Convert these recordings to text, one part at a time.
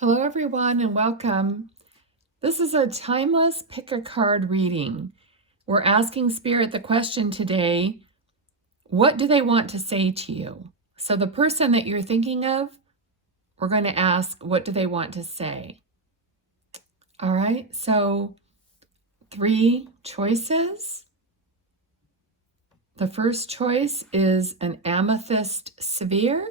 Hello everyone and welcome. This is a timeless pick a card reading. We're asking Spirit the question today, what do they want to say to you? So the person that you're thinking of, we're going to ask, what do they want to say? All right, so 3 choices. The first choice is an amethyst sphere.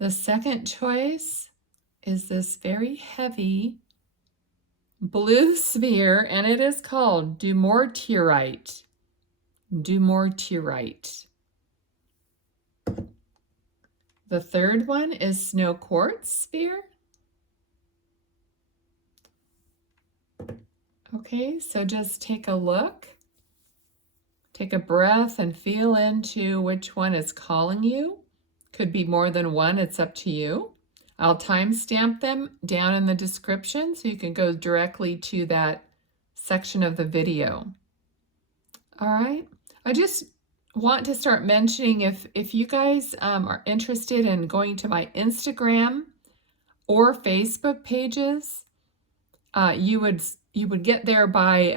The second choice is this very heavy blue sphere, and it is called dumortierite. Dumortierite. The third one is snow quartz sphere. Okay, so just take a look. Take a breath and feel into which one is calling you. Could be more than one, it's up to you. I'll timestamp them down in the description so you can go directly to that section of the video. All right, I just want to start mentioning if you guys are interested in going to my Instagram or Facebook pages, you would get there by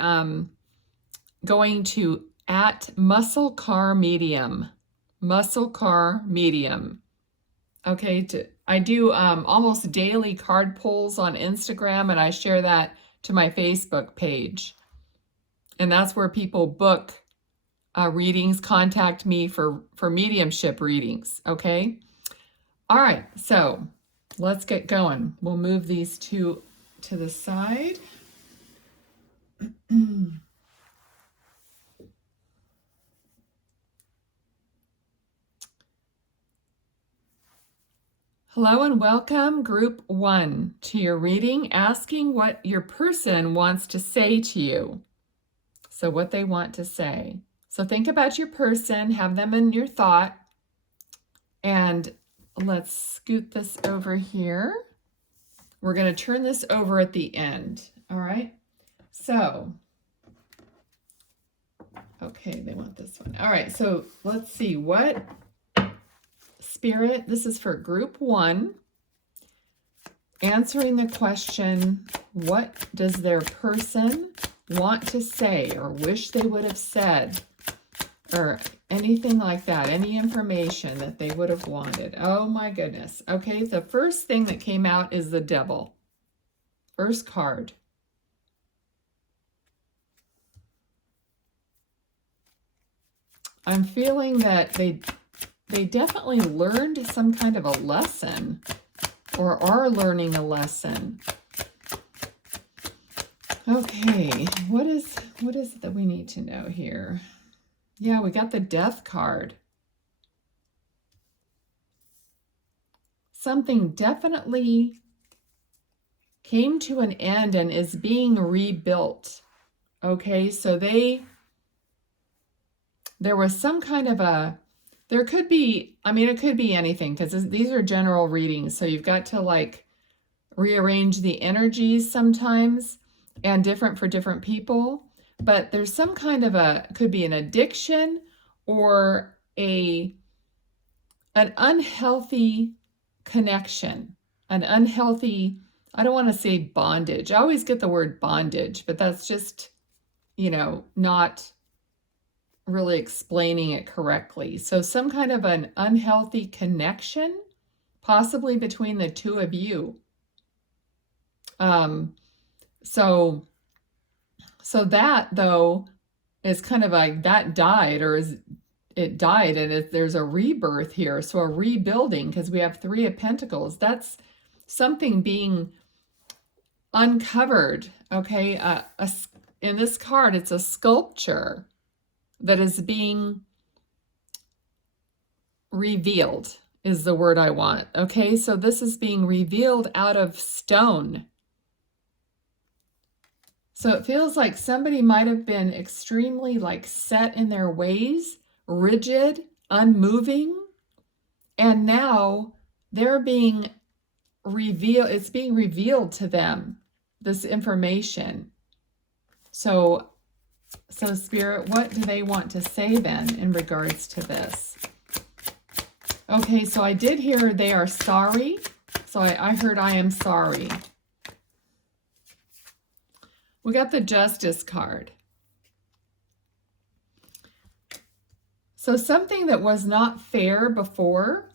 going to @musclecarmedium. Musclecar Medium. Okay, I do almost daily card pulls on Instagram, and I share that to my Facebook page. And that's where people book readings, contact me for mediumship readings, okay? All right, so let's get going. We'll move these two to the side. Hello and welcome, Group 1, to your reading, asking what your person wants to say to you. So what they want to say. So think about your person, have them in your thought, and let's scoot this over here. We're going to turn this over at the end, all right? So, okay, they want this one. All right, so let's see what Spirit, this is for Group 1, answering the question, what does their person want to say or wish they would have said, or anything like that, any information that they would have wanted. Oh my goodness. Okay, the first thing that came out is the Devil. First card. I'm feeling that they definitely learned some kind of a lesson, or are learning a lesson. Okay, what is it that we need to know here? Yeah, we got the Death card. Something definitely came to an end and is being rebuilt. Okay, so there was some kind of a, there could be, I mean, it could be anything, because these are general readings, so you've got to like rearrange the energies sometimes, and different for different people. But there's some kind of a, could be an addiction or an unhealthy connection, an unhealthy, I don't want to say bondage. I always get the word bondage, but that's just, not really explaining it correctly. So some kind of an unhealthy connection, possibly between the two of you. So that, though, is kind of like that died, or it died, and there's a rebirth here. So a rebuilding, because we have 3 of Pentacles. That's something being uncovered, okay? In this card, it's a sculpture that is being revealed, is the word I want, okay? So this is being revealed out of stone. So it feels like somebody might have been extremely like set in their ways, rigid, unmoving, and now they're being revealed, it's being revealed to them, this information. So Spirit, what do they want to say then in regards to this? Okay, so I did hear they are sorry. So I heard I am sorry. We got the Justice card. So something that was not fair before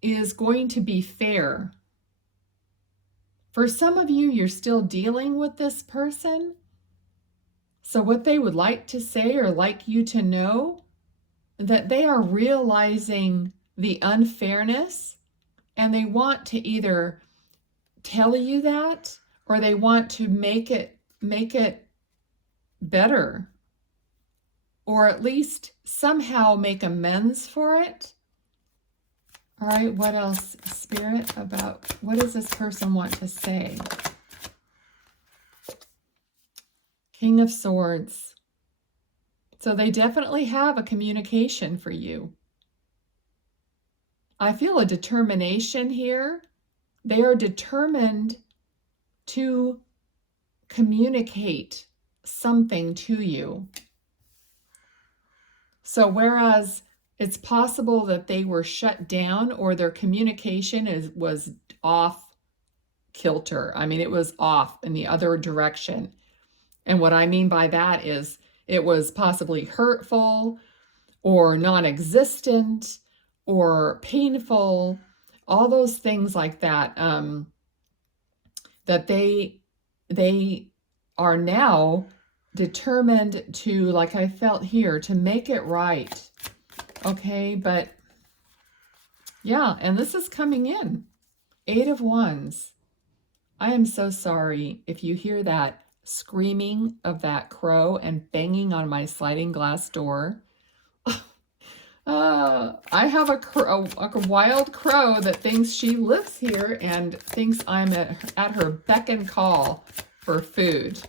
is going to be fair. For some of you, you're still dealing with this person. So what they would like to say or like you to know, that they are realizing the unfairness and they want to either tell you that or they want to make it better, or at least somehow make amends for it. All right, what else, Spirit, about what does this person want to say? King of Swords. So they definitely have a communication for you. I feel a determination here. They are determined to communicate something to you. So whereas it's possible that they were shut down or their communication was off kilter. I mean, it was off in the other direction. And what I mean by that is it was possibly hurtful or non-existent or painful, all those things like that, that they are now determined to, like I felt here, to make it right. Okay, but yeah, and this is coming in. 8 of Wands. I am so sorry if you hear that screaming of that crow and banging on my sliding glass door. I have a wild crow that thinks she lives here and thinks I'm at her beck and call for food.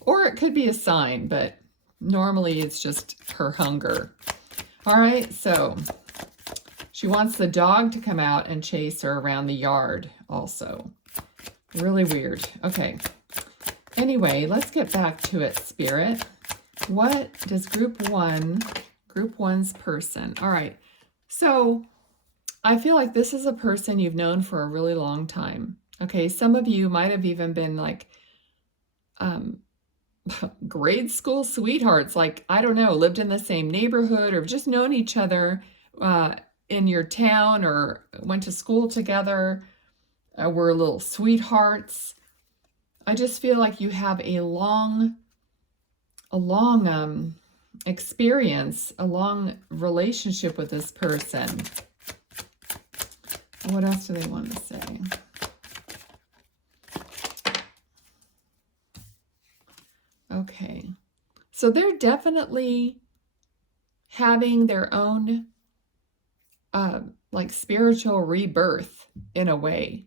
Or it could be a sign, but normally it's just her hunger. All right, so she wants the dog to come out and chase her around the yard also. Really weird. Okay. Anyway, let's get back to it, Spirit. What does group 1's person? All right. So I feel like this is a person you've known for a really long time. Okay. Some of you might have even been like grade school sweethearts. Like, I don't know, lived in the same neighborhood or just known each other in your town or went to school together. Were little sweethearts. I just feel like you have a long experience, a long relationship with this person. What else do they want to say? Okay. So they're definitely having their own like spiritual rebirth in a way.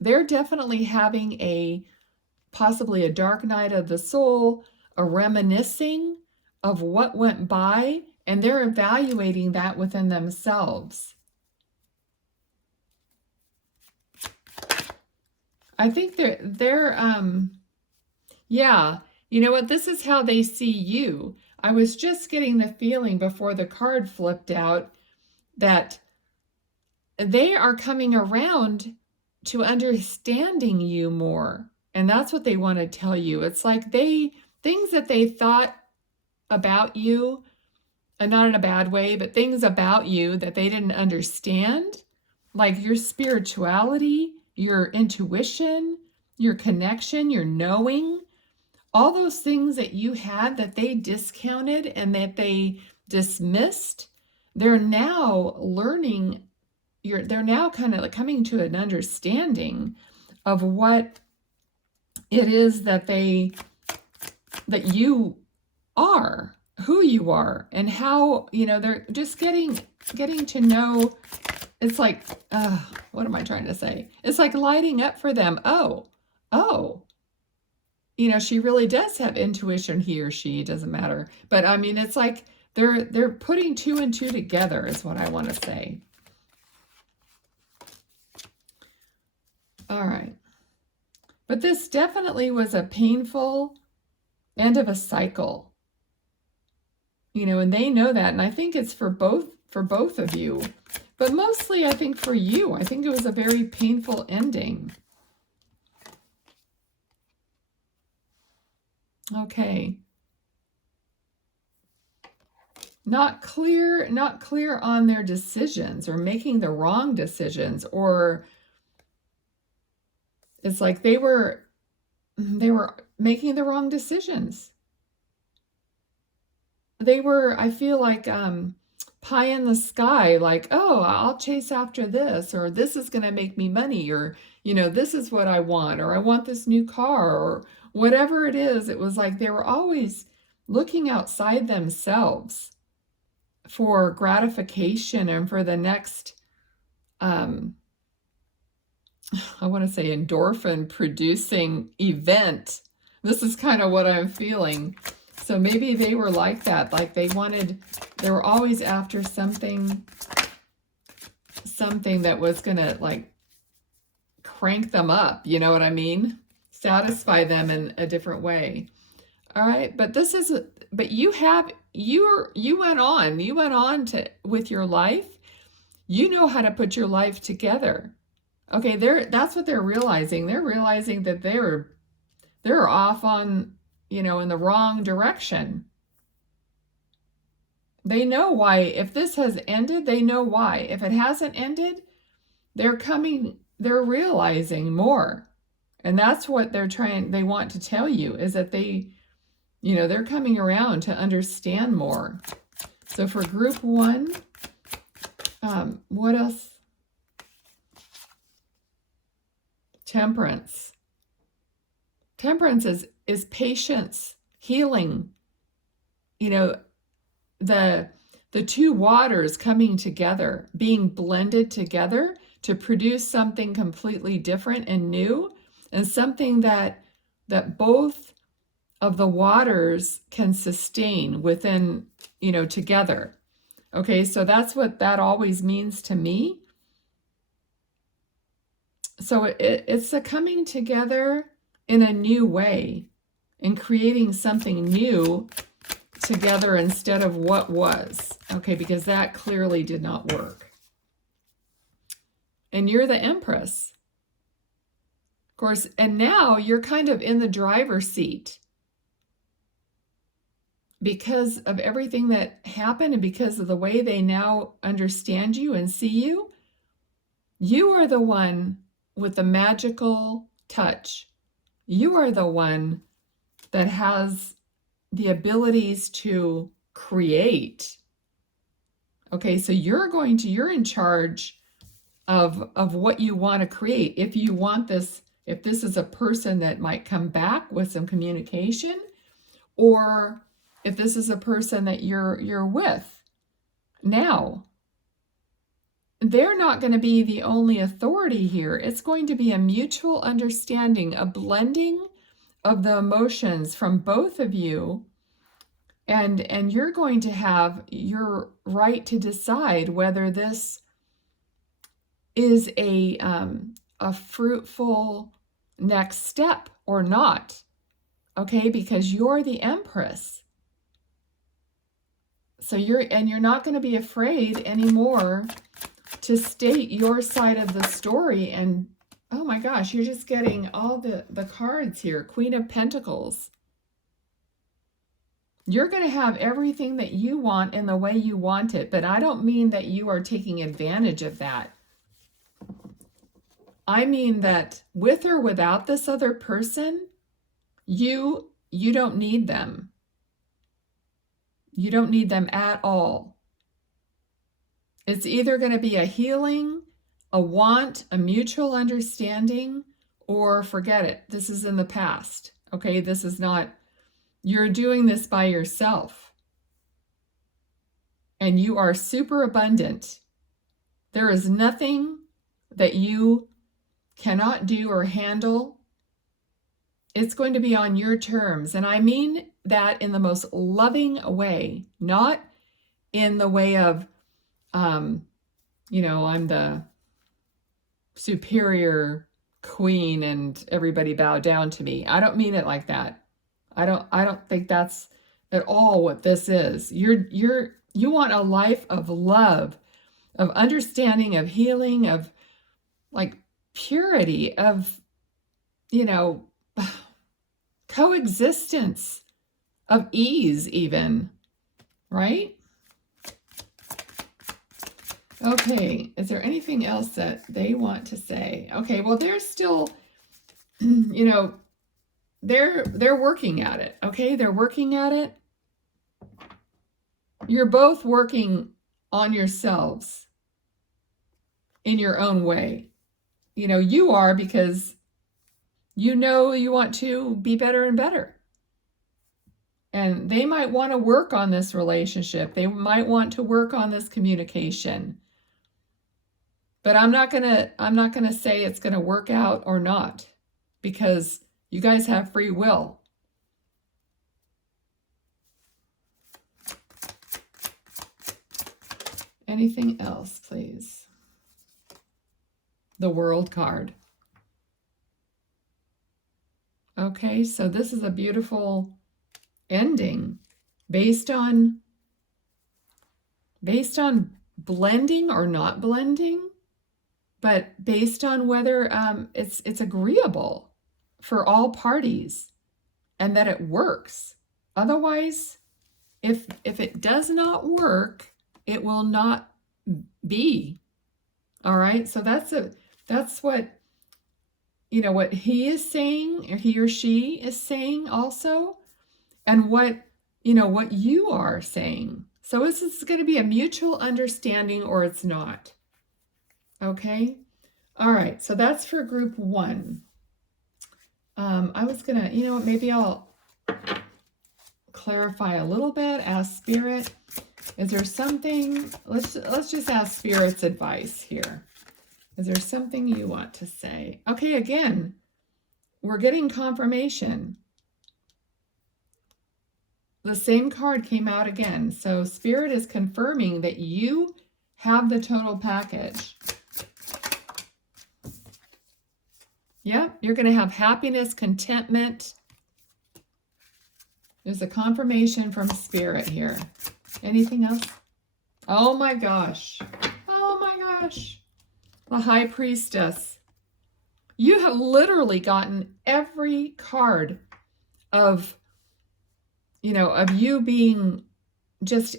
They're definitely having possibly a dark night of the soul, a reminiscing of what went by, and they're evaluating that within themselves. I think yeah, you know what? This is how they see you. I was just getting the feeling before the card flipped out that they are coming around to understanding you more. And that's what they want to tell you. It's like things that they thought about you, and not in a bad way, but things about you that they didn't understand, like your spirituality, your intuition, your connection, your knowing, all those things that you had that they discounted and that they dismissed, they're now learning, they're now kind of like coming to an understanding of what it is that you are, who you are, and how, they're just getting to know. It's like, what am I trying to say? It's like lighting up for them. Oh, she really does have intuition, he or she, doesn't matter. But I mean, it's like they're putting 2 and 2 together is what I want to say. All right. But this definitely was a painful end of a cycle. And they know that. And I think it's for both for both of you. But mostly, I think for you, I think it was a very painful ending. Okay. Not clear on their decisions, or making the wrong decisions, or it's like they were making the wrong decisions. They were, I feel like, pie in the sky, like, oh, I'll chase after this, or this is going to make me money, or, this is what I want, or I want this new car, or whatever it is. It was like they were always looking outside themselves for gratification and for the next, I want to say, endorphin producing event. This is kind of what I'm feeling. So maybe they were like that, like they were always after something that was going to like crank them up, you know what I mean? Satisfy them in a different way. All right, but you went on with your life. You know how to put your life together. Okay, that's what they're realizing. They're realizing that they're off on, in the wrong direction. They know why. If this has ended, they know why. If it hasn't ended, they're realizing more. And that's what they want to tell you, is that they're coming around to understand more. So for group 1, what else? Temperance. Temperance is patience, healing. The two waters coming together, being blended together to produce something completely different and new, and something that both of the waters can sustain within, together. Okay, so that's what that always means to me. So it's a coming together in a new way, and creating something new together instead of what was. Okay, because that clearly did not work. And you're the Empress. Of course, and now you're kind of in the driver's seat. Because of everything that happened, and because of the way they now understand you and see you, you are the one with the magical touch. You are the one that has the abilities to create. Okay, so you're in charge of what you want to create. If you want this, if this is a person that might come back with some communication, or if this is a person that you're with now, they're not going to be the only authority here. It's going to be a mutual understanding, a blending of the emotions from both of you, and you're going to have your right to decide whether this is a fruitful next step or not. Okay, because you're the Empress. So you're not going to be afraid anymore to state your side of the story. And oh my gosh, you're just getting all the cards here. Queen of Pentacles. You're going to have everything that you want in the way you want it, but I don't mean that you are taking advantage of that. I mean that with or without this other person, you don't need them. You don't need them at all. It's either going to be a healing, a want, a mutual understanding, or forget it. This is in the past. Okay, this is not, you're doing this by yourself. And you are super abundant. There is nothing that you cannot do or handle. It's going to be on your terms. And I mean that in the most loving way, not in the way of, I'm the superior queen and everybody bow down to me. I don't mean it like that. I don't think that's at all what this is. You You want a life of love, of understanding, of healing, of like purity, of, you know, coexistence, of ease even, right? Okay, is there anything else that they want to say? Okay, well, they're still, you know, they're working at it, okay? They're working at it. You're both working on yourselves in your own way. You know, you are because you know you want to be better and better. And they might want to work on this relationship. They might want to work on this communication. But I'm not going to say it's going to work out or not, because you guys have free will. Anything else, please? The World card. Okay, so this is a beautiful ending based on blending or not blending, but based on whether it's agreeable for all parties and that it works. Otherwise, if it does not work, it will not be. All right, so that's what, you know, what he is saying, or he or she is saying also, and what, you know, what you are saying. So this is going to be a mutual understanding, or it's not. Okay. All right. So that's for group 1. I was going to, you know, maybe I'll clarify a little bit, ask Spirit. Is there something, let's just ask Spirit's advice here. Is there something you want to say? Okay, again, we're getting confirmation. The same card came out again. So Spirit is confirming that you have the total package. Yeah, you're going to have happiness, contentment. There's a confirmation from Spirit here. Anything else? Oh my gosh. Oh my gosh. The High Priestess. You have literally gotten every card of, you know, of you being just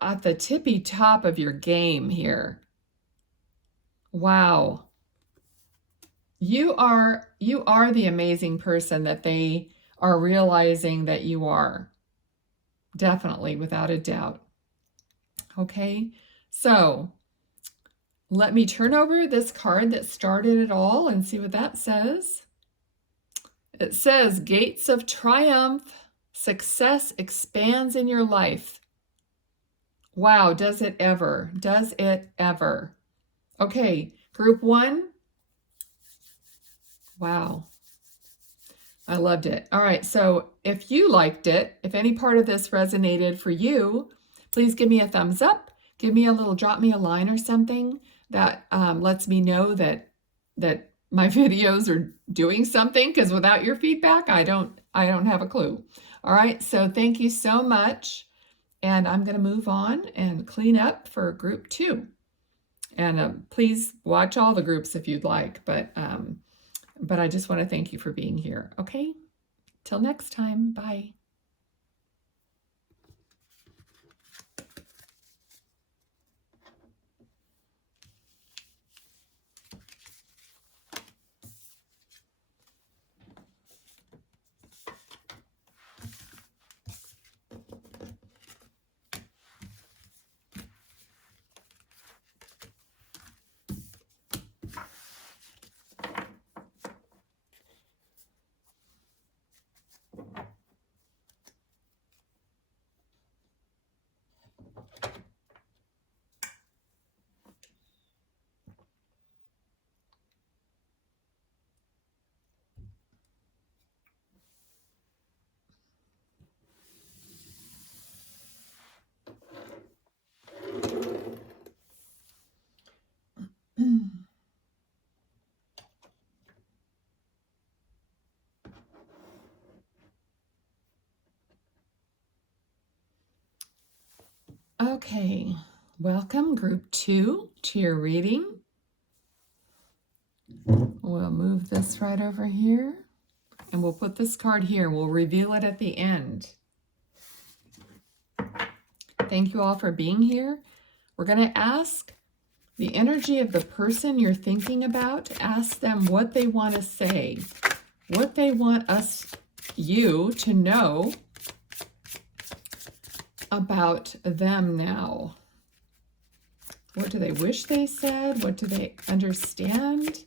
at the tippy top of your game here. Wow. You are the amazing person that they are realizing that you are. Definitely, without a doubt. Okay, so let me turn over this card that started it all and see what that says. It says, gates of triumph, success expands in your life. Wow, does it ever? Does it ever? Okay, group 1. Wow. I loved it. All right, so if you liked it, if any part of this resonated for you, please give me a thumbs up. Give me a little, drop me a line or something that lets me know that my videos are doing something, because without your feedback, I don't have a clue. All right, so thank you so much. And I'm going to move on and clean up for group 2. And please watch all the groups if you'd like, but I just want to thank you for being here. Okay, till next time. Bye. Okay. Okay, welcome group 2 to your reading. We'll move this right over here and we'll put this card here. We'll reveal it at the end. Thank you all for being here. We're going to ask the energy of the person you're thinking about. Ask them what they want to say, what they want you to know about them now. What do they wish they said? What do they understand?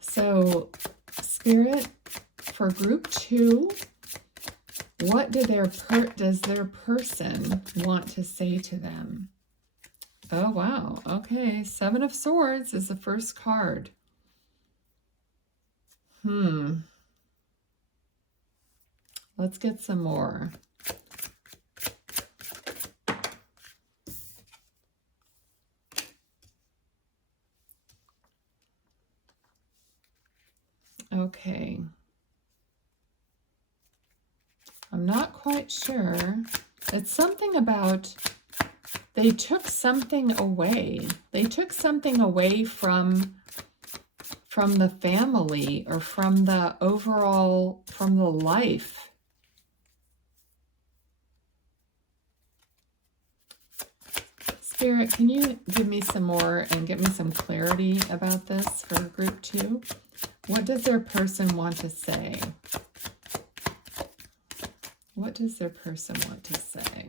So, Spirit, for group 2, what does their person want to say to them? Oh, wow. Okay, 7 of Swords is the first card. Let's get some more. Okay. I'm not quite sure. It's something about they took something away. They took something away from the family or from the overall, from the life. Spirit, can you give me some more and get me some clarity about this for group 2? What does their person want to say? What does their person want to say?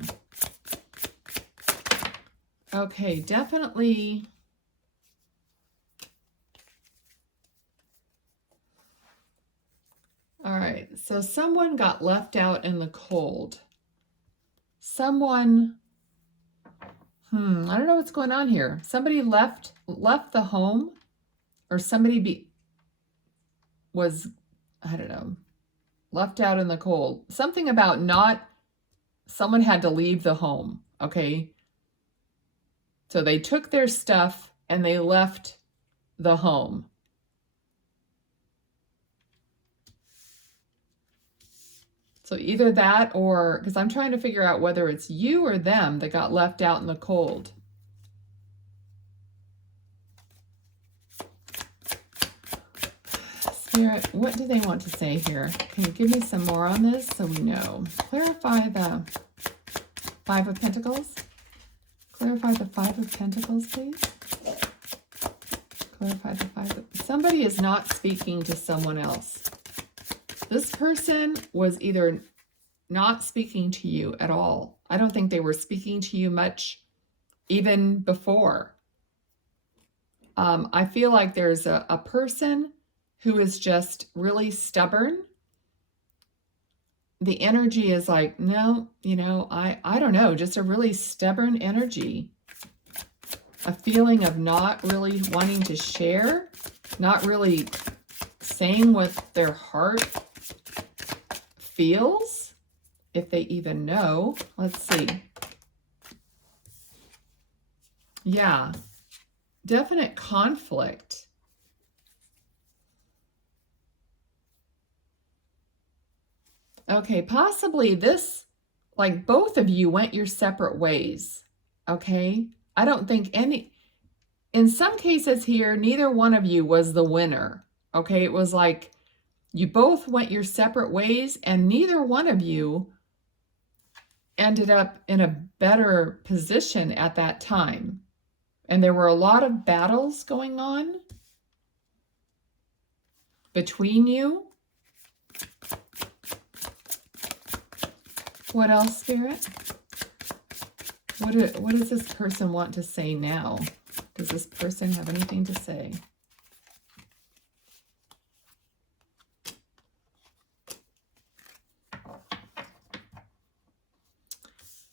Okay, definitely. All right, so someone got left out in the cold. Someone, I don't know what's going on here. Somebody left the home, or somebody was, I don't know, left out in the cold. Something about someone had to leave the home, okay? So they took their stuff and they left the home. So either that or, because I'm trying to figure out whether it's you or them that got left out in the cold. Spirit, what do they want to say here? Can you give me some more on this so we know? Clarify the 5 of Pentacles. Clarify the 5 of Pentacles, please. Clarify the 5 of... Somebody is not speaking to someone else. This person was either not speaking to you at all. I don't think they were speaking to you much even before. I feel like there's a person who is just really stubborn. The energy is like, no, I don't know, just a really stubborn energy. A feeling of not really wanting to share, not really saying what their heart feels, if they even know. Let's see. Yeah, definite conflict. Okay, possibly this, like both of you went your separate ways, okay? I don't think in some cases here, neither one of you was the winner, okay? It was like you both went your separate ways and neither one of you ended up in a better position at that time. And there were a lot of battles going on between you. What else, Spirit? What does this person want to say now? Does this person have anything to say?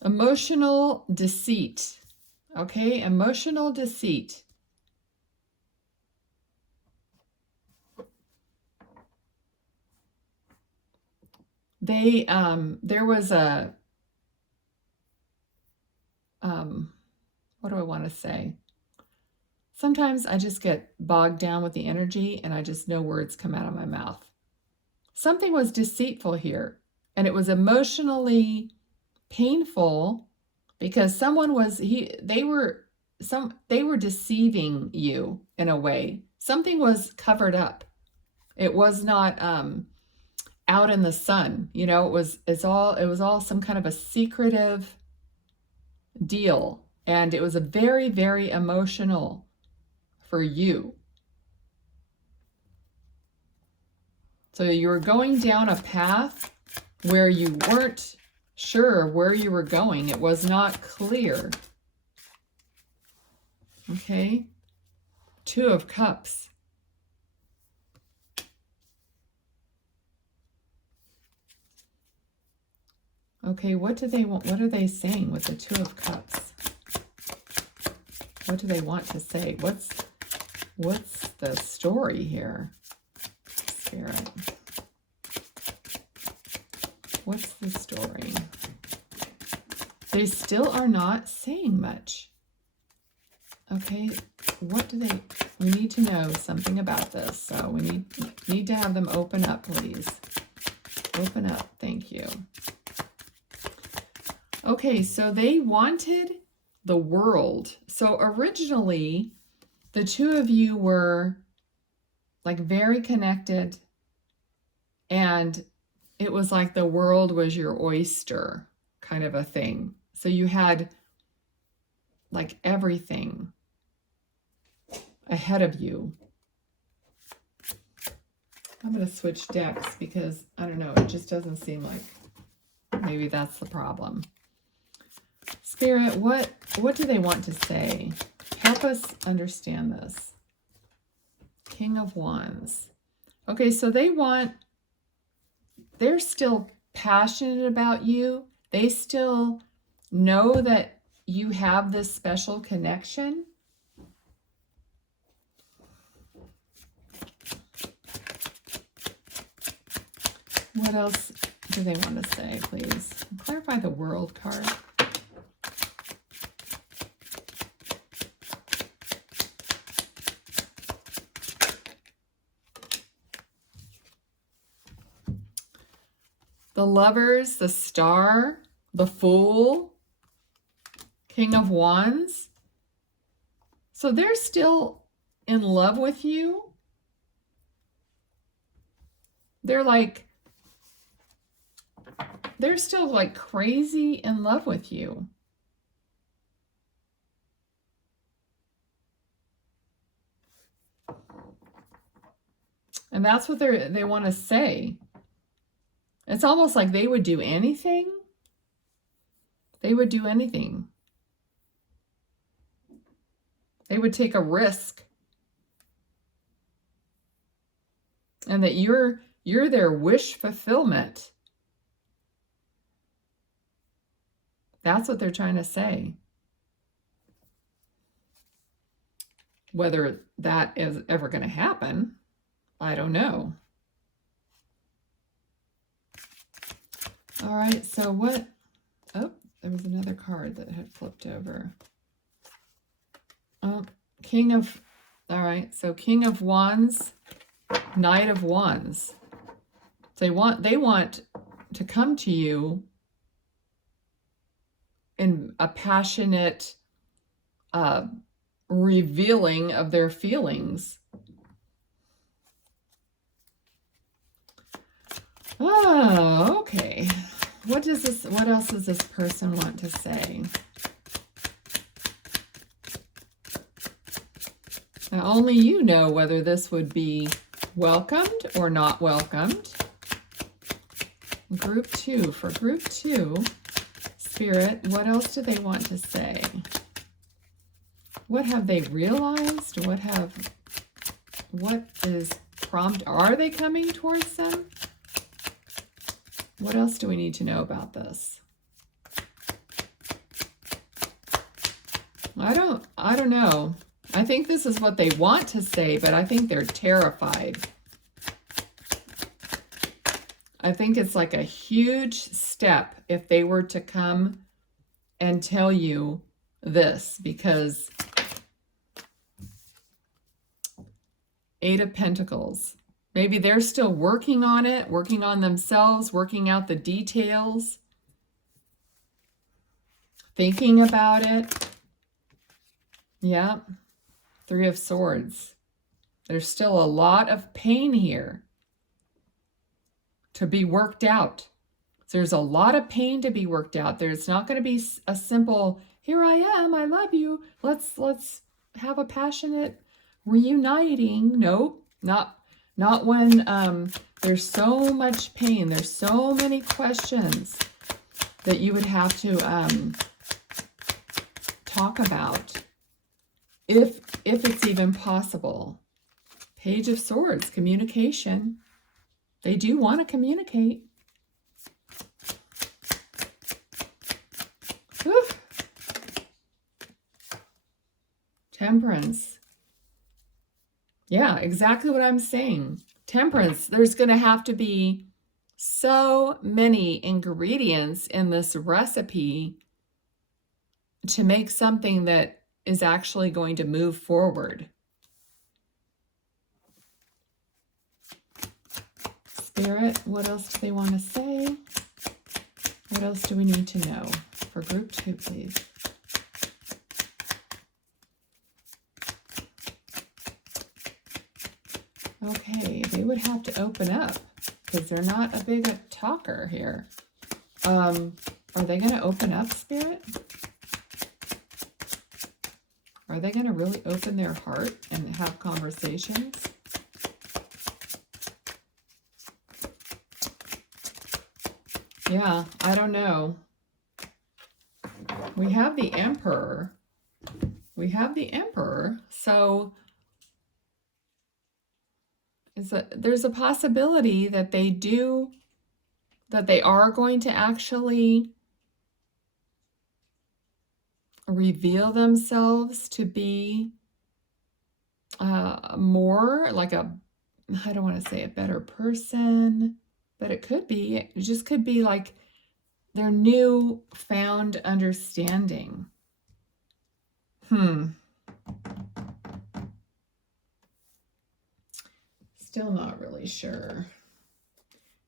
Emotional deceit. Okay, emotional deceit. There was a, what do I want to say? Sometimes I just get bogged down with the energy and I just know words come out of my mouth. Something was deceitful here and it was emotionally painful because they were deceiving you in a way. Something was covered up. It was not out in the sun. You know, it was all some kind of a secretive deal, and it was a very, very emotional for you. So you were going down a path where you weren't sure where you were going. It was not clear. Okay. 2 of Cups. Okay, what do they want? What are they saying with the 2 of Cups? What do they want to say? What's the story here? Spirit. What's the story? They still are not saying much. Okay, what do they... We need to know something about this, so we need to have them open up, please. Open up, thank you. Okay, so they wanted the world. So originally, the 2 of you were like very connected, and it was like the world was your oyster kind of a thing. So you had like everything ahead of you. I'm going to switch decks because, I don't know, it just doesn't seem like maybe that's the problem. Spirit, what do they want to say? Help us understand this. King of Wands. Okay, so they're still passionate about you. They still know that you have this special connection. What else do they want to say, please? Clarify the World card. The Lovers, the Star, the Fool, King of Wands. So they're still in love with you. They're still like crazy in love with you. And that's what they want to say. It's almost like they would do anything. They would do anything. They would take a risk. And that you're their wish fulfillment. That's what they're trying to say. Whether that is ever going to happen, I don't know. All right, so what? Oh, there was another card that had flipped over. Oh, all right, so King of Wands, Knight of Wands. They want to come to you in a passionate revealing of their feelings. Oh, okay. What else does this person want to say? Now, only you know whether this would be welcomed or not welcomed. Group 2. For Group 2, Spirit, what else do they want to say? What have they realized? What is prompt? Are they coming towards them? What else do we need to know about this? I don't know. I think this is what they want to say, but I think they're terrified. I think it's like a huge step if they were to come and tell you this, because 8 of Pentacles. Maybe they're still working on it, working on themselves, working out the details. thinking about it. Yeah, Three of Swords. There's still a lot of pain here to be worked out. There's a lot of pain to be worked out. There's not going to be a simple, here I am, I love you, let's have a passionate reuniting. Nope, not when there's so much pain. There's so many questions that you would have to talk about, if it's even possible. Page of Swords, communication. They do want to communicate. Whew. Temperance. Yeah, exactly what I'm saying. Temperance, there's going to have to be so many ingredients in this recipe to make something that is actually going to move forward. Spirit, what else do they want to say? What else do we need to know for group 2, please? Okay, they would have to open up because they're not a big talker here. Are they going to open up, Spirit? Are they going to really open their heart and have conversations? Yeah, I don't know. We have the Emperor. We have the Emperor. So there's a possibility that they are going to actually reveal themselves to be more like I don't want to say a better person, but it could be. It just could be like their new found understanding. Still not really sure.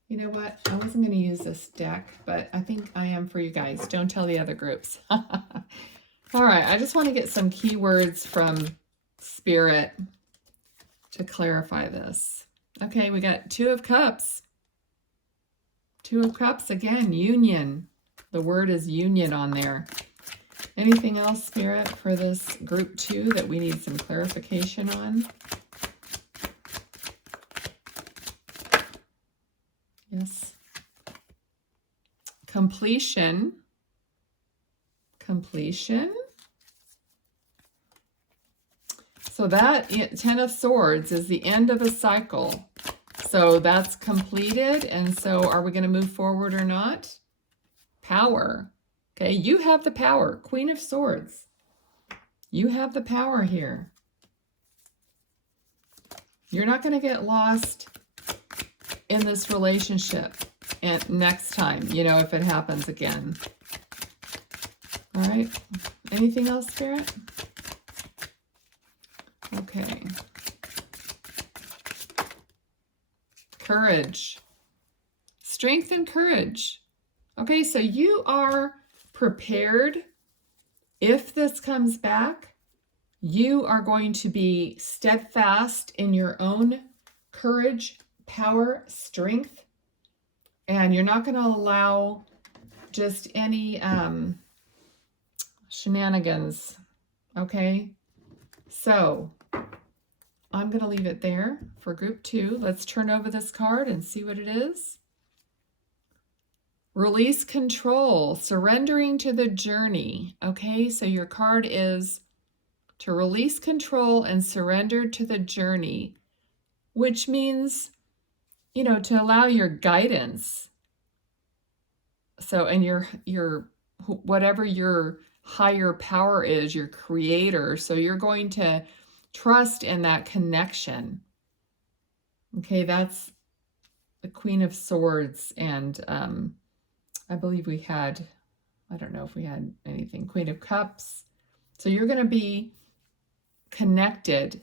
You know what? I wasn't going to use this deck, but I think I am for you guys. Don't tell the other groups. All right, I just want to get some keywords from Spirit to clarify this. Okay, we got Two of Cups. Two of Cups, again, union. The word is union on there. Anything else, Spirit, for this group 2 that we need some clarification on? Yes. Completion. Completion. So that 10 of Swords is the end of a cycle. So that's completed. And so are we going to move forward or not? Power. Okay, you have the power. Queen of Swords. You have the power here. You're not going to get lost in this relationship and next time, you know, if it happens again. All right. Anything else, Spirit? Okay. Courage. Strength and courage. Okay, so you are prepared. If this comes back, you are going to be steadfast in your own courage, power, strength, and you're not going to allow just any shenanigans. Okay, so I'm going to leave it there for group 2. Let's turn over this card and see what it is. Release control, surrendering to the journey. Okay, so your card is to release control and surrender to the journey, which means, you know, to allow your guidance. So, and your whatever your higher power is, your creator. So you're going to trust in that connection. Okay, that's the Queen of Swords. And I believe we had, I don't know if we had anything, Queen of Cups. So you're going to be connected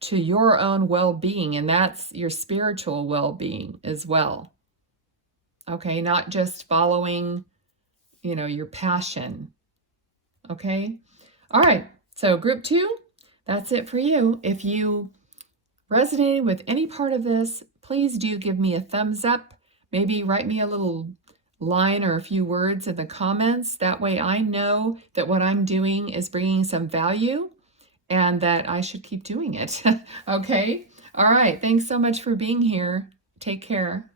to your own well-being, and that's your spiritual well-being as well. Okay, not just following, you know, your passion. Okay? All right, so group 2, that's it for you. If you resonated with any part of this, please do give me a thumbs up. Maybe write me a little line or a few words in the comments. That way I know that what I'm doing is bringing some value and that I should keep doing it. Okay? All right. Thanks so much for being here. Take care.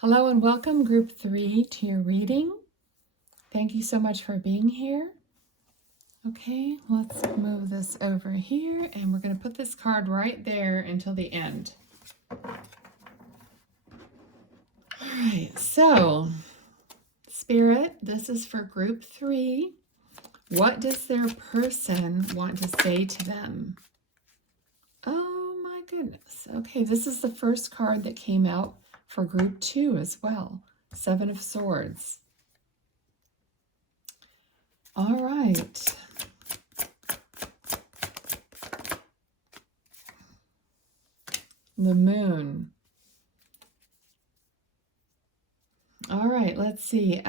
Hello and welcome, Group 3, to your reading. Thank you so much for being here. Okay, let's move this over here, and we're going to put this card right there until the end. All right, so Spirit, this is for Group 3. What does their person want to say to them? Oh my goodness. Okay, this is the first card that came out for Group 2 as well. 7 of Swords. All right. The Moon. All right, let's see.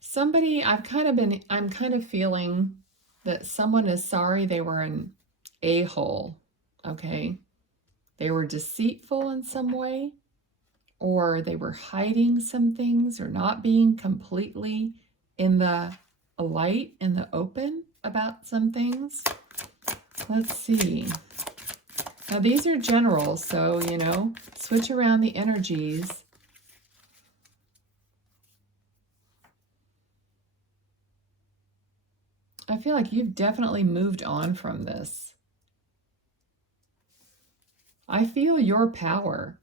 Somebody, I'm kind of feeling that someone is sorry they were an a-hole, okay? They were deceitful in some way, or they were hiding some things, or not being completely in the light, in the open about some things. Let's see. Now these are general, so, you know, switch around the energies. I feel like you've definitely moved on from this. I feel your power.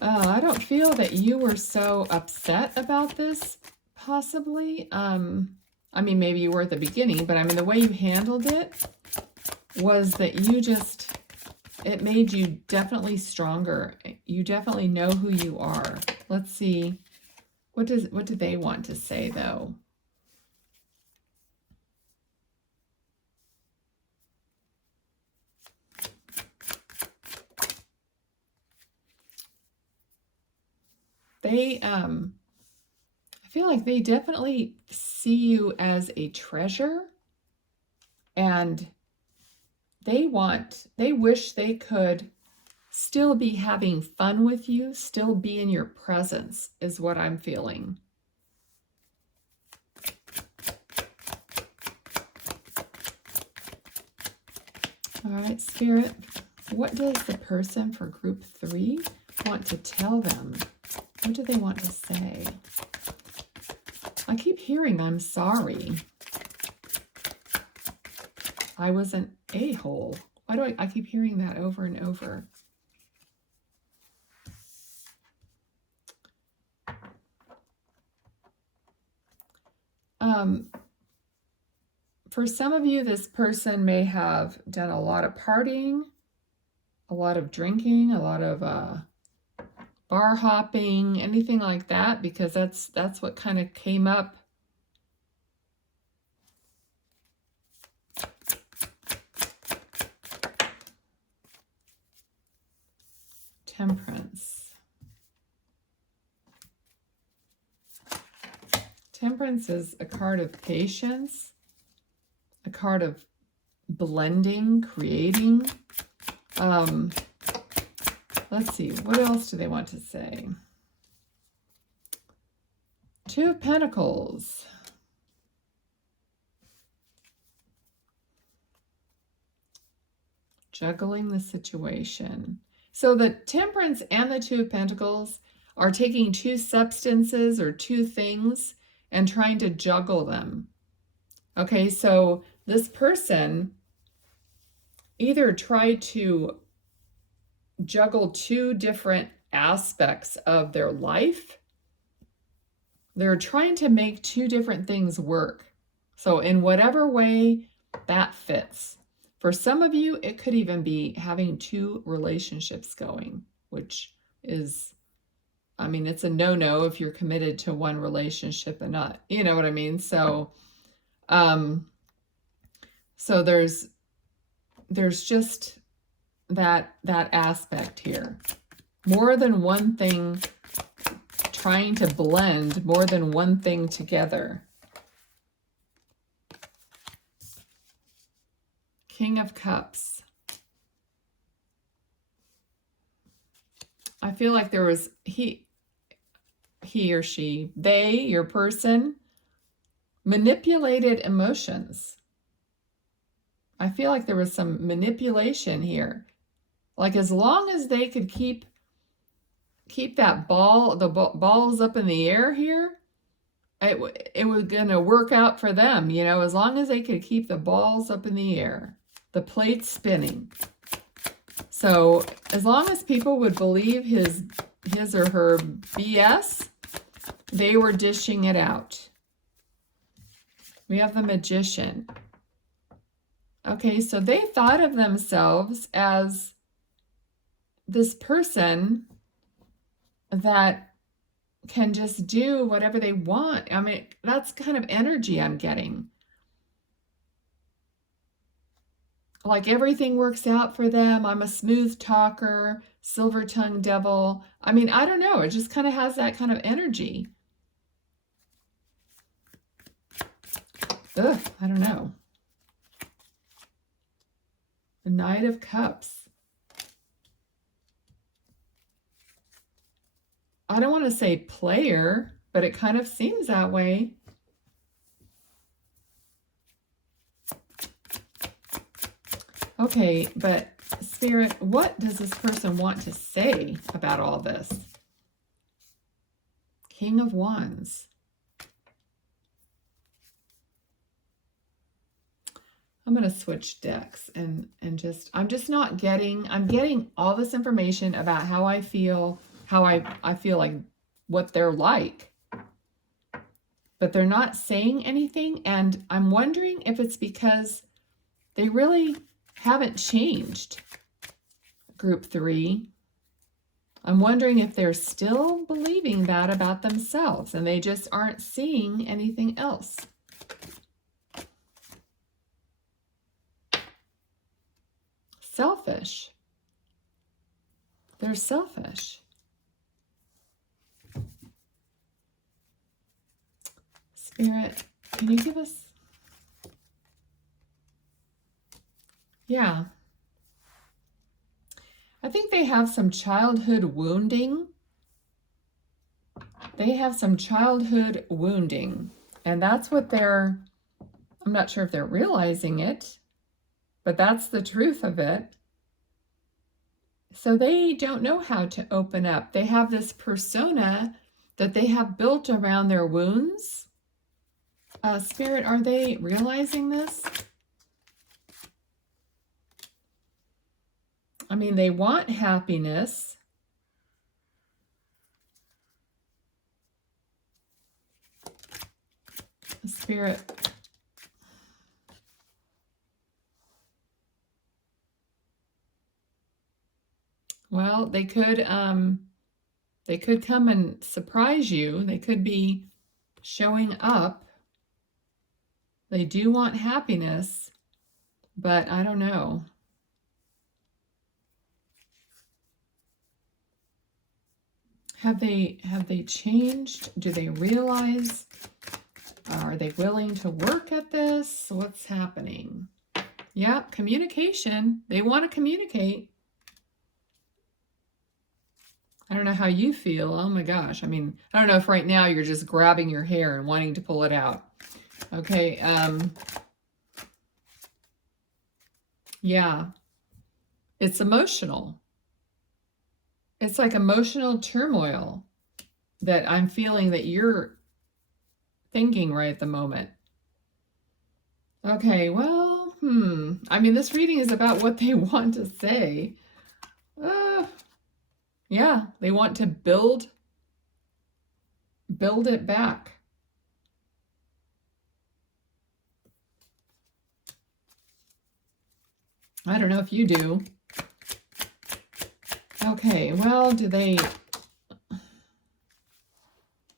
I don't feel that you were so upset about this, possibly. I mean, maybe you were at the beginning, but I mean, the way you handled it was that you just, it made you definitely stronger. You definitely know who you are. Let's see. What do they want to say, though? They, I feel like they definitely see you as a treasure, and they wish they could still be having fun with you, still be in your presence, is what I'm feeling. All right, Spirit, what does the person for Group 3 want to tell them? What do they want to say? I keep hearing, I'm sorry. I was an a-hole. Why do I keep hearing that over and over? For some of you, this person may have done a lot of partying, a lot of drinking, a lot of bar hopping, anything like that, because that's what kind of came up Temperance is a card of patience, a card of blending, creating. Let's see, what else do they want to say? Two of Pentacles. Juggling the situation. So the Temperance and the Two of Pentacles are taking two substances or two things and trying to juggle them. Okay, so this person either tried to juggle two different aspects of their life. They're trying to make two different things work. So in whatever way that fits. For some of you, it could even be having two relationships going, which is, I mean, it's a no-no if you're committed to one relationship and not, you know what I mean? So, so there's just that aspect here. More than one thing, trying to blend more than one thing together. King of Cups. I feel like there was he or she, they, your person, manipulated emotions. I feel like there was some manipulation here. Like as long as they could keep that ball, the balls up in the air here, it was going to work out for them, you know, as long as they could keep the balls up in the air, the plate spinning. So as long as people would believe his or her BS, they were dishing it out. We have the Magician. Okay, so they thought of themselves as this person that can just do whatever they want. I mean, that's kind of energy I'm getting. Like everything works out for them. I'm a smooth talker, silver-tongued devil. I mean, I don't know. It just kind of has that kind of energy. Ugh, I don't know. The Knight of Cups. I don't want to say player, but it kind of seems that way. Okay, but Spirit, what does this person want to say about all this? King of Wands. I'm going to switch decks and just, I'm just not getting, I'm getting all this information about how I feel, how I feel like what they're like. But they're not saying anything, and I'm wondering if it's because they really haven't changed. Group 3. I'm wondering if they're still believing that about themselves and they just aren't seeing anything else. Selfish. They're selfish. Spirit, can you give us? Yeah. I think they have some childhood wounding. They have some childhood wounding. And that's what they're, I'm not sure if they're realizing it, but that's the truth of it. So they don't know how to open up. They have this persona that they have built around their wounds. Spirit, are they realizing this? I mean, they want happiness. Spirit. Well, they could come and surprise you. They could be showing up. They do want happiness, but I don't know. Have they changed? Do they realize Are they willing to work at this? What's happening? Yeah, communication. They want to communicate. I don't know how you feel. Oh my gosh. I mean, I don't know if right now you're just grabbing your hair and wanting to pull it out. Okay. Yeah. It's emotional. It's like emotional turmoil that I'm feeling that you're thinking right at the moment. Okay, well, I mean, this reading is about what they want to say. Yeah, they want to build it back. I don't know if you do. Okay, well, do they...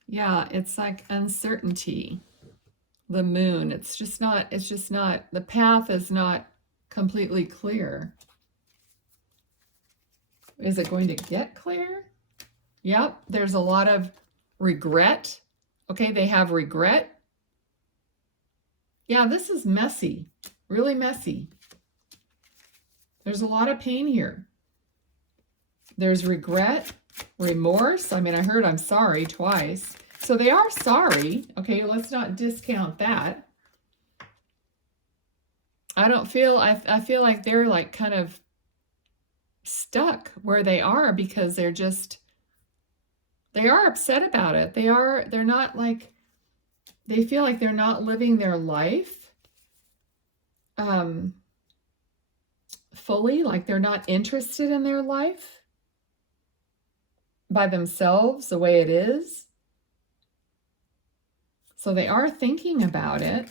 Yeah, it's like uncertainty. The moon, it's just not, the path is not completely clear. Is it going to get clear? Yep, there's a lot of regret. Okay, they have regret. Yeah, this is messy, really messy. There's a lot of pain here. There's regret, remorse. I mean, I heard I'm sorry twice. So they are sorry. Okay, let's not discount that. I feel like they're like kind of stuck where they are because they are upset about it. They're not like, they feel like they're not living their life fully, like they're not interested in their life by themselves the way it is. So they are thinking about it.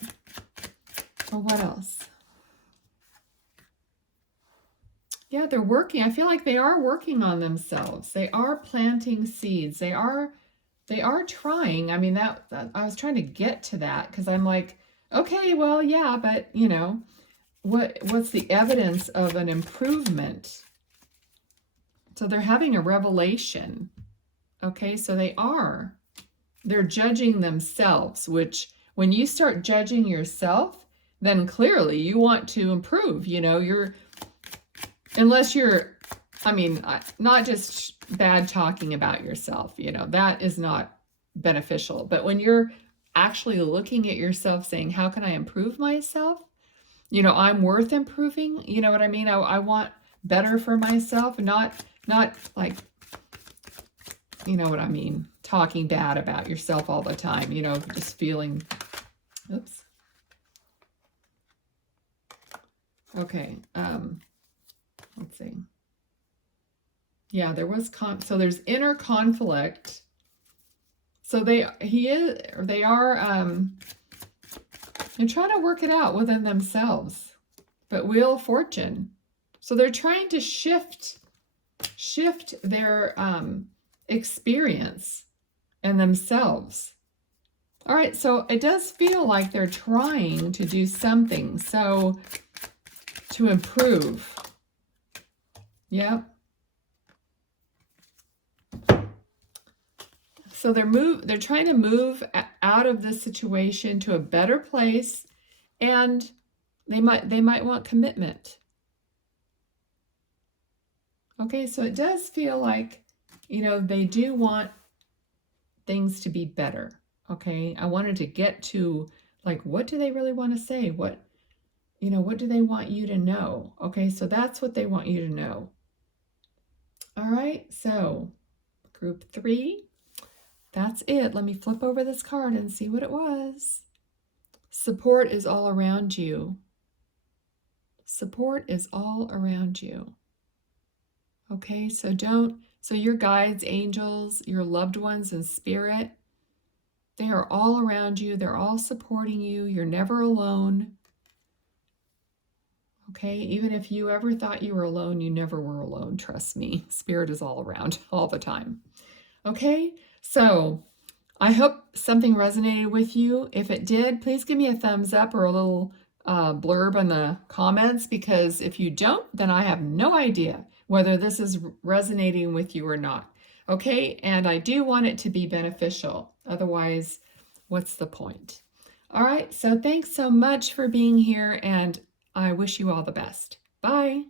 Well, what else? Yeah, they're working. I feel like they are working on themselves. They are planting seeds. They are trying. I mean, that I was trying to get to that because I'm like, okay, well, yeah, but you know, what's the evidence of an improvement? So they're having a revelation. Okay, so they're judging themselves, which when you start judging yourself, then clearly you want to improve. You know, unless you're, I mean, not just bad talking about yourself, you know, that is not beneficial. But when you're actually looking at yourself saying, how can I improve myself? You know, I'm worth improving. You know what I mean? I want better for myself, not like, you know what I mean? Talking bad about yourself all the time, you know, just feeling, oops. Okay. Let's see. Yeah, there was so there's inner conflict. So they're trying to work it out within themselves. But Wheel of Fortune. So they're trying to shift their experience and themselves. All right, so it does feel like they're trying to do something. So to improve. Yep. So they're trying to move out of this situation to a better place, and they might want commitment. Okay, so it does feel like, you know, they do want things to be better. Okay, I wanted to get to like, what do they really want to say? What do they want you to know? Okay, so that's what they want you to know. All right, so group 3, that's it. Let me flip over this card and see what it was. Support is all around you. Support is all around you. Okay, so your guides, angels, your loved ones in spirit, they are all around you. They're all supporting you. You're never alone. Okay, even if you ever thought you were alone, you never were alone. Trust me, spirit is all around all the time. Okay, so I hope something resonated with you. If it did, please give me a thumbs up or a little blurb in the comments, because if you don't, then I have no idea whether this is resonating with you or not. Okay, and I do want it to be beneficial. Otherwise, what's the point? All right, so thanks so much for being here, and I wish you all the best. Bye.